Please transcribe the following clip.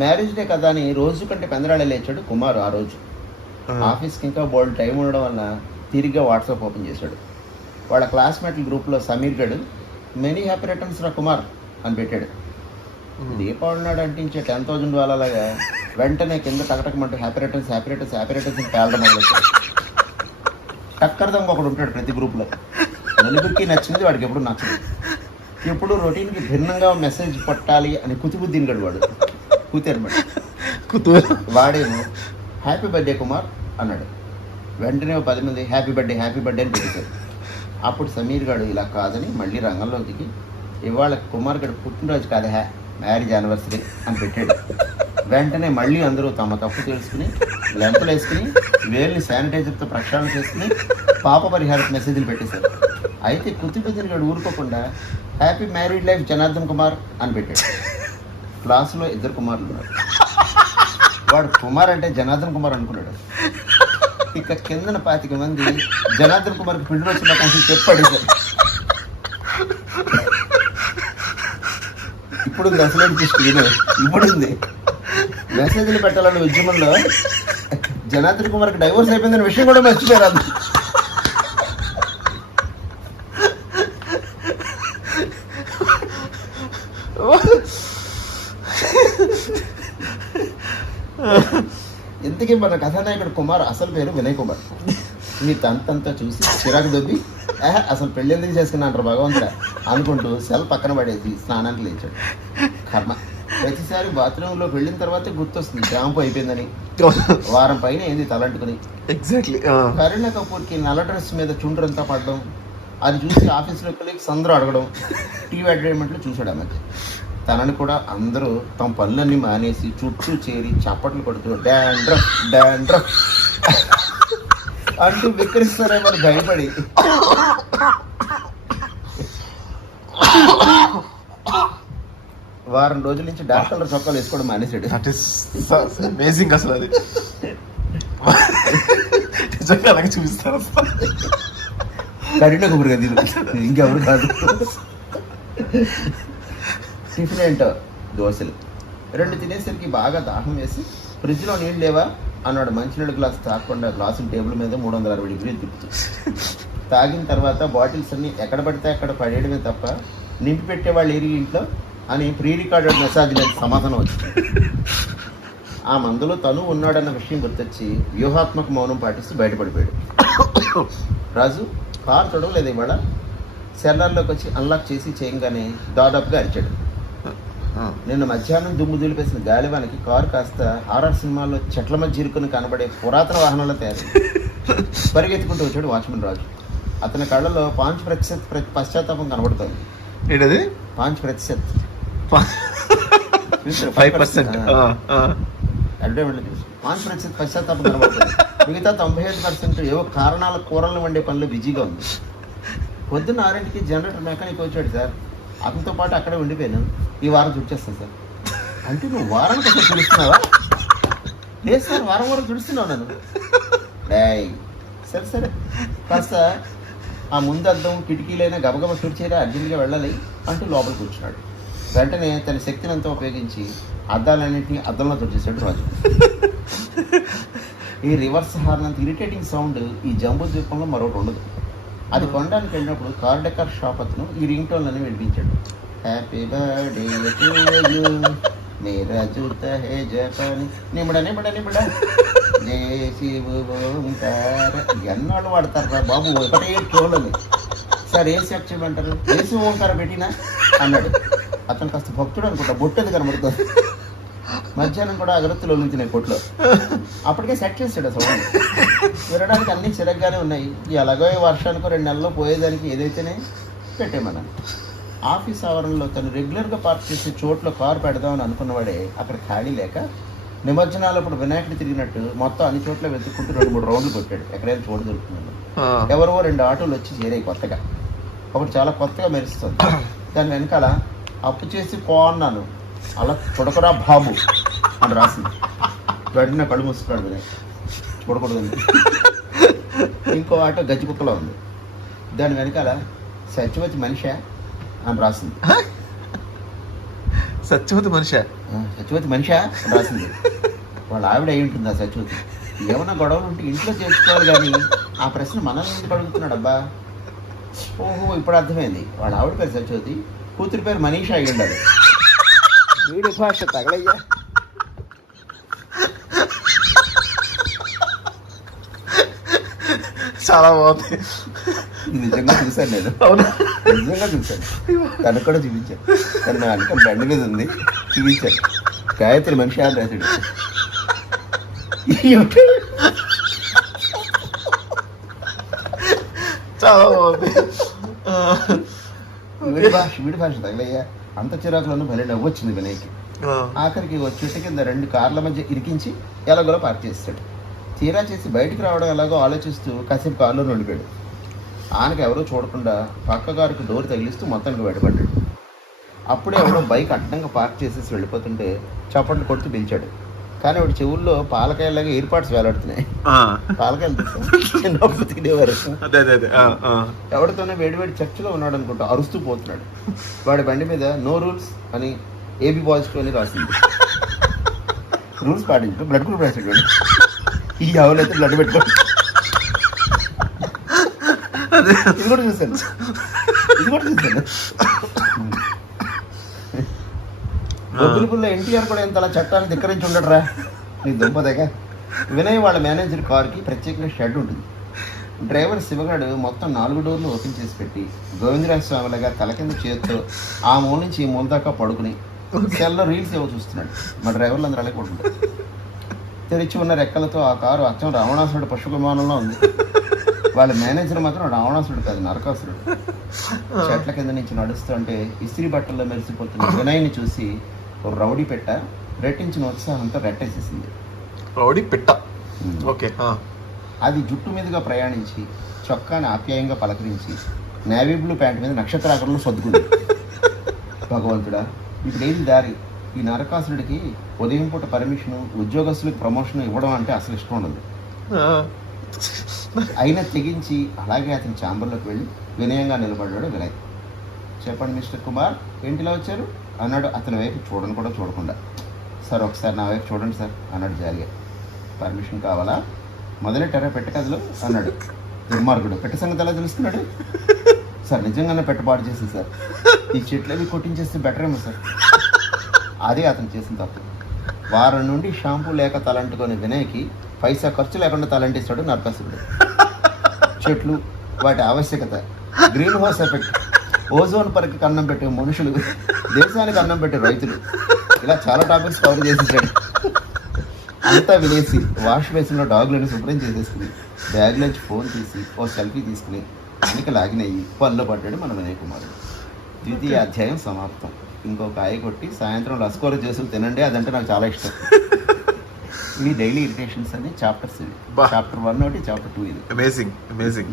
Marriage day కదా అని రోజు కంటే పెందరాళే లేచాడు కుమార్ ఆ రోజు. ఆఫీస్కి ఇంకా బోల్డ్ టైం ఉండడం వలన తిరిగ్గా వాట్సాప్ ఓపెన్ చేశాడు. వాళ్ళ క్లాస్మేట్ల గ్రూప్లో సమీర్ గడు మెనీ హ్యాపీ రిటర్న్స్ రా కుమార్ అని పెట్టాడు. దీపావళి నాడు అంటించే టెన్ థౌజండ్ వాళ్ళలాగా వెంటనే కింద టకటకమంటూ happy returns happy returns happy returns అని పేలడం మొదలెట్టాడు టక్కర్దంగా ఒకడు ఉంటాడు ప్రతి గ్రూప్లో నలుగురికి నచ్చినది వాడికి ఎప్పుడు నచ్చదు. ఎప్పుడు రొటీన్కి భిన్నంగా మెసేజ్ పట్టాలి అని కుతిబుద్ధిని గడు వాడు. కూతి అనమాట కుతూహలం వాడేమో హ్యాపీ బర్త్డే కుమార్ అన్నాడు. వెంటనే ఓ పది మంది హ్యాపీ బర్త్డే హ్యాపీ బర్త్డే అని పెట్టారు. అప్పుడు సమీర్ గారు ఇలా కాదని మళ్ళీ రంగంలోకి దిగి ఇవాళ కుమార్ గడు పుట్టినరోజు కాదు హ్యా మ్యారేజ్ యానివర్సరీ అని పెట్టాడు. వెంటనే మళ్ళీ అందరూ తమ తప్పు తెలుసుకుని లెంపలు వేసుకుని వేల్ని శానిటైజర్తో ప్రక్షాళన చేసుకుని పాప పరిహార మెసేజ్లు పెట్టేశారు. అయితే కుత్తిపెద్దిన గడు ఊరుకోకుండా happy married life Janardhan Kumar అని పెట్టాడు. క్లాసులో ఇద్దరు కుమారులు ఉన్నారు. వాడు కుమార్ అంటే జనార్దన్ కుమార్ అనుకున్నాడు. ఇక కిందన పాతిక మంది జనార్దన్ కుమార్కి పిండి వచ్చిన కానీ చెప్పాడు సార్. ఇప్పుడు అసలు విను ఇప్పుడు ఉంది. మెసేజ్లు పెట్టాలన్న ఉద్యమంలో జనార్దన్ కుమార్కి డైవోర్స్ అయిపోయిందనే విషయం కూడా మర్చిపోయారు అందరూ. ఇంతకీ మన కథానాయకుడు కుమార్ అసలు పేరు వినయ్ కుమార్. మీ తంతంతా చూసి చిరాకు దొబ్బి "ఆహా, అసలు పెళ్ళి ఎందుకు చేసుకున్నా అంటారు భగవంతుడా? అనుకుంటూ సెల్ పక్కన పడేసి స్నానానికి లేచాడు. కర్మ. ప్రతిసారి బాత్రూంలో వెళ్ళిన తర్వాతే గుర్తొస్తుంది షాంపూ అయిపోయిందని. వారం పైన ఏంది తలంటుకుని. ఎగ్జాక్ట్లీ కరీనా కపూర్కి నల్ల డ్రెస్ మీద చుండ్రంతా పడడం అది చూసి ఆఫీస్లో కొలీగ్స్ అందరూ అడగడం టీవీ అడ్వర్టైజ్మెంట్లో చూశాడు ఆ మధ్య తనని కూడా అందరూ తమ పనులన్నీ మానేసి చుట్టూ చేరి చప్పట్లు కొడుతూ డాండ్రఫ్ డాండ్రఫ్. అంటూ వికరిస్తారేమని భయపడి. వారం రోజుల నుంచి డాక్టర్ల చొక్కాలు వేసుకోవడం మానేశాడు. దట్ ఇస్ అమేజింగ్ అసలు అది. నిజంగా అలాగే చూపిస్తారు. కరీనా కపూర్ కదా ఇంకెవరు కాదు. టిఫిన్ ఏంటో? దోశలు. రెండు తినేసరికి బాగా దాహం వేసి ఫ్రిడ్జ్లో నీళ్ళు లేవా? అన్నాడు మంచినీళ్ళ గ్లాస్ తాగకుండా గ్లాసు టేబుల్ మీద మూడు వందల అరవై డిగ్రీలు తిప్పుతూ. తాగిన తర్వాత బాటిల్స్ అన్నీ ఎక్కడ పడితే అక్కడ పడేయడమే తప్ప నింపి పెట్టేవాళ్ళు ఏరి ఇంట్లో అని ప్రీ రికార్డెడ్ మెసేజ్ సమాధానం వచ్చింది. ఆ మందులో తను ఉన్నాడన్న విషయం గుర్తొచ్చి వ్యూహాత్మక మౌనం పాటిస్తూ బయటపడిపోయాడు. రాజు కార్ తొడవలేదు ఇవాళ? సెల్లార్లోకి వచ్చి అన్లాక్ చేసి చేయంగానే దాదాపుగా అరిచాడు. నిన్న మధ్యాహ్నం దుమ్ము దులిపేసిన గాలివానికి కారు కాస్త హారర్ సినిమాల్లో చెట్ల మధ్య ఇరుకుని కనబడే పురాతన వాహనాల తయారు. పరిగెత్తుకుంటూ వచ్చాడు వాచ్మెన్ రాజు. అతని కళ్ళలో పాంచ్ ప్రతిశత్ ప్ర- పశ్చాత్తాపం కనబడుతోంది. ఏంటది? పాంచ్ ప్రతిశత్. Five percent. అడ్వర్టైజ్మెంట్లో చూసి. పాంచ్ ప్రతిశత్ పశ్చాత్తాపం కనబడుతుంది. మిగతా తొంభై ఐదు పర్సెంట్ ఏవో కారణాల కూరలు వండే పనులు బిజీగా ఉంది. పొద్దున్న ఆరింటికి జనరేటర్ మెకానిక్ వచ్చాడు సార్. అతనితో పాటు అక్కడే ఉండిపోయాను. ఈ వారం చుడిచేస్తాను సార్. అంటే నువ్వు వారానికి అసలు చుడుస్తున్నావా లేదు సార్ వారం వారం చుడుస్తున్నావు నన్ను? డేయ్ సరే సరే. కాస్త ఆ ముందు అద్దం కిటికీలైనా గబగబ తుడిచేరా అర్జెంట్గా వెళ్ళాలి అంటూ లోపల కూర్చున్నాడు. వెంటనే తన శక్తిని అంతా ఉపయోగించి అద్దాలన్నింటినీ అద్దంలో తుడిచేశాడు రాజు. ఈ రివర్స్ హార్న్ అంత ఇరిటేటింగ్ సౌండ్ ఈ జంబూ ద్వీపంలో మరొకటి ఉండదు. అది కొనడానికి వెళ్ళినప్పుడు కార్ డెకర్ షాప్ అతను ఈ రింగ్ టోన్లని వినిపించాడు. హ్యాపీ బర్త్డే టు యూ మేరా జూత హే జపాని. నిమిడ నిమిడ నిమిడ జే శివు ఓంకార. ఎన్నాళ్ళు వాడతారా బాబు ఒకటే టోన్లు సార్ ఏసి యాక్ట్ చేయమంటారు ఓంకార పెట్టినా? అన్నాడు. అతను కాస్త భక్తుడు అనుకుంటా బొట్టది కనబడుతుంది. మధ్యాహ్నం కూడా అగరత్తులు ఒలుగుతున్నాయి కొట్లో. అప్పటికే సెట్ చేసాడు అసలు వినడానికి అన్ని చిరగ్గానే ఉన్నాయి. ఎలాగో వర్షానికి రెండు నెలల్లో పోయేదానికి ఏదైతేనే పెట్టేమన్నాను ఆఫీస్ ఆవరణలో తను రెగ్యులర్గా పార్క్ చేసే చోట్ల కారు పెడదామని అనుకున్నవాడే అక్కడ ఖాళీ లేక నిమజ్జనాలప్పుడు వినాయకుడు తిరిగినట్టు మొత్తం అన్ని చోట్ల వెతుక్కుంటూ రెండు మూడు రౌండ్లు కొట్టాడు. ఎక్కడైనా చోటు దొరుకుతుందని ఎవరో రెండు ఆటోలు వచ్చి చేరాయి కొత్తగా. ఒకటి చాలా కొత్తగా మెరుస్తుంది. దాని వెనకాల అప్పు చేసి పో అన్నాను. అలా చూడకరా బాబు. అని రాసింది. వెంటనే కళ్ళు మూసుకున్నాడు వినయ్ చూడకూడదని ఇంకో ఆటో గజ్జి కుక్కలో ఉంది. దాని వెనకాల సత్యవతి మనిషా అని రాసింది. సత్యవతి మనిషి? సచివతి మనిషా అని రాసింది. వాళ్ళ ఆవిడ అయి ఉంటుంది ఆ సచివతి ఏమన్నా గొడవలు ఉంటే ఇంట్లో చేసుకోవాలి కానీ ఆ ప్రశ్న మనల్ని ఎందుకు అడుగుతున్నాడు అబ్బా? ఓహో ఇప్పుడు అర్థమైంది. వాళ్ళ ఆవిడ పేరు సచివతి కూతురి పేరు మనీషా అయి ఉండాలి వీడి భాష తగలయ్యా. చాలా బాగుంది. నిజంగా చూశాను నేను. అవునా? నిజంగా చూశాను. తనకు కూడా చూపించాను. కానీ నా అనుకో బండి మీద ఉంది. చూపించాను. గాయత్రి మనిషి అని రాశాడు. చాలా బాగుంది. ఆ, వీడి భాష వీడి భాష తగలయ్యా. అంత చిరాకులను భలే నవ్వొచ్చింది వినయ్కి. ఆ, ఆఖరికి చెట్టు కింద రెండు కార్ల మధ్య ఇరికించి ఎలాగోలా పార్క్ చేస్తాడు. తీరా చేసి బయటికి రావడం ఎలాగో ఆలోచిస్తూ కాసేపు కారులో ఉండిపోయాడు ఆనకి ఎవరో చూడకుండా పక్క కారుకు డోర్ తగిలిస్తూ మొత్తానికి బయటపడ్డాడు. అప్పుడే ఎవరో బైక్ అడ్డంగా పార్క్ చేసేసి వెళ్ళిపోతుంటే చప్పట్లు కొడుతూ పిలిచాడు కానీ వాడి చెవుల్లో పాలకాయలాగా ఏర్పాట్స్ వేలాడుతున్నాయి. ఆ. పాలకాయలు? చిన్నప్పుడు తినేవారు. ఎవరితోనే వేడివేడి చర్చలో ఉన్నాడు అనుకుంటా అరుస్తూ పోతున్నాడు. వాడి బండి మీద నో రూల్స్ అని ఏబీ పాజిటివ్ అని రాసింది. రూల్స్ పాటించు. బ్లడ్ గ్రూప్ రాసాడు. ఈ ఆవులైతే బ్లడ్ పెట్టుకో. ఇది కూడా చూశాను. ఇది కూడా బొబ్బులపుల్లో ఎన్టీఆర్ కూడా ఇంత అలా చట్టాన్ని ధిక్కరించి ఉండడరా. నీ దుంపదగ వినయ్ వాళ్ళ మేనేజర్ కార్కి ప్రత్యేకంగా షెడ్ ఉంటుంది. డ్రైవర్ శివగాడు మొత్తం నాలుగు డోర్లు ఓపెన్ చేసి పెట్టి గోవిందరాజ స్వామిలాగా తల కింద చేతితో ఆ మూల నుంచి ఈ మూల దాకా పడుకుని సెల్లో రీల్స్ ఏవో చూస్తున్నాడు. మా డ్రైవర్లు అందరూ అలాగే పడుకుంటారు తెరిచి ఉన్న రెక్కలతో ఆ కారు అచ్చం రావణాసురుడు పశు విమానంలో ఉంది. వాళ్ళ మేనేజర్ మాత్రం రావణాసురుడు కాదు నరకాసురుడు. చెట్ల కింద నుంచి నడుస్తుంటే ఇస్త్రీ బట్టల్లో మెరిసిపోతున్న వినయ్ని చూసి ఓ రౌడీ పెట్ట రెట్టించిన ఉత్సాహంతో రెట్టేసేసింది. రౌడీ పిట్ట. ఓకే. అది జుట్టు మీదుగా ప్రయాణించి చొక్కాని ఆప్యాయంగా పలకరించి నేవీ బ్లూ ప్యాంట్ మీద నక్షత్రాకారంలో సర్దుకుంది. భగవంతుడా ఇప్పుడు ఏది దారి? ఈ నరకాసురుడికి ఉదయం పూట పర్మిషన్ ఉద్యోగస్తులకు ప్రమోషన్ ఇవ్వడం అంటే అసలు ఇష్టం ఉండదు. అయినా తెగించి అలాగే అతని ఛాంబర్లోకి వెళ్ళి వినయంగా నిలబడ్డాడు వినయ్. చెప్పండి మిస్టర్ కుమార్ ఏంటిలా వచ్చారు? అన్నాడు. అతని వైపు చూడను కూడా చూడకుండా. సార్ ఒకసారి నా వైపు చూడండి సార్ అన్నాడు జాలిగా. పర్మిషన్ కావాలా? మొదలెట్టారా పెట్ట కథలు? అన్నాడు. దుర్మార్గుడు. పెట్ట సంగతి ఎలా తెలుస్తున్నాడు సార్ నిజంగానే పెట్టబాటు చేసింది సార్. ఈ చెట్లు అవి కొట్టించేస్తే బెటర్ ఏమో సార్. అదే అతను చేసిన తప్పు. వారం నుండి షాంపూ లేక తలంటుకొని వినయ్కి పైసా ఖర్చు లేకుండా తలంటిస్తాడు నరకాసురుడు చెట్లు వాటి ఆవశ్యకత గ్రీన్ హౌస్ ఎఫెక్ట్ ఓజోన్ పరికి అన్నం పెట్టే మనుషులు దేశానికి అన్నం పెట్టే రైతులు. ఇలా చాలా టాపిక్స్ కవర్ చేసేసాడు. అంతా వినేసి వాష్ బేసిన్లో డాగులను శుభ్రం చేసేసుకుని బ్యాగ్ నుంచి ఫోన్ తీసి ఓ సెల్ఫీ తీసుకుని వెనక లాగినయ్యి పనిలో పడ్డాడు మన వినయ్ కుమారుడు. ద్వితీయ అధ్యాయం సమాప్తం. ఇంకో కాయ కొట్టి సాయంత్రం లస్కోర చేసులు తినండి అదంటే నాకు చాలా ఇష్టం. ఇవి డైలీ ఇరిటేషన్స్ అని చాప్టర్స్ ఇవి. చాప్టర్ వన్ ఒకటి చాప్టర్ టూ ఇది. Amazing amazing